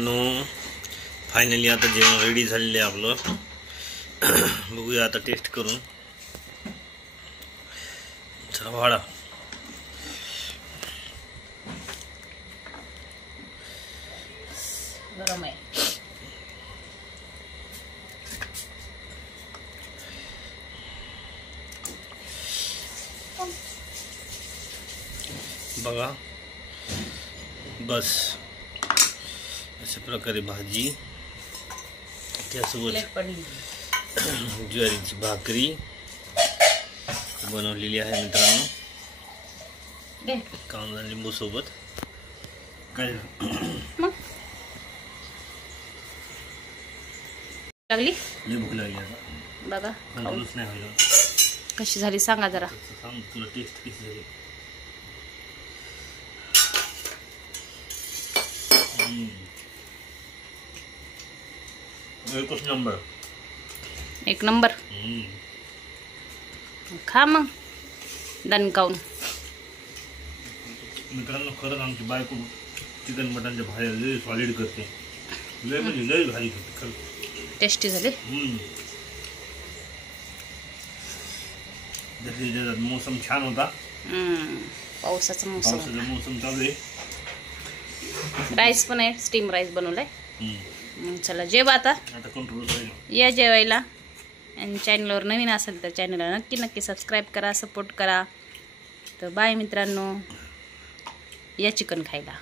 No finally आता जेवण ready झालेले आहे आपलं. बघूया आता टेस्ट करून. चला वाढा. गरम आहे. बघा बस अशा प्रकारे भाजी, त्यासोबत ज्वारीची भाकरी बनवलेली आहे मित्रांनो, कांदा लिंबू सोबत. काय लागली लई भूक लागली आता. बघा कंट्रोलच नाही व्हायला. कशी झाली सांगा जरा. सांग तुला टेस्ट कशी झाली. एकच नंबर. एक नंबर. खा मग दणकावून. मित्रांनो खरंच आमची बायको चिकन मटनच्या भाज्या लय सॉलिड करते. लय म्हणजे लय भारी करते खरं. टेस्टी झाले. जसं मोसम छान होता. पावसाचा मोसम चालू आहे. राईस पण आहे, स्टीम राईस बनवलाय. चला जेवा आता. या जेवायला. आणि चॅनलवर नवीन असेल तर चॅनलला नक्की सबस्क्राईब करा, सपोर्ट करा. तर बाय मित्रांनो, या चिकन खायला.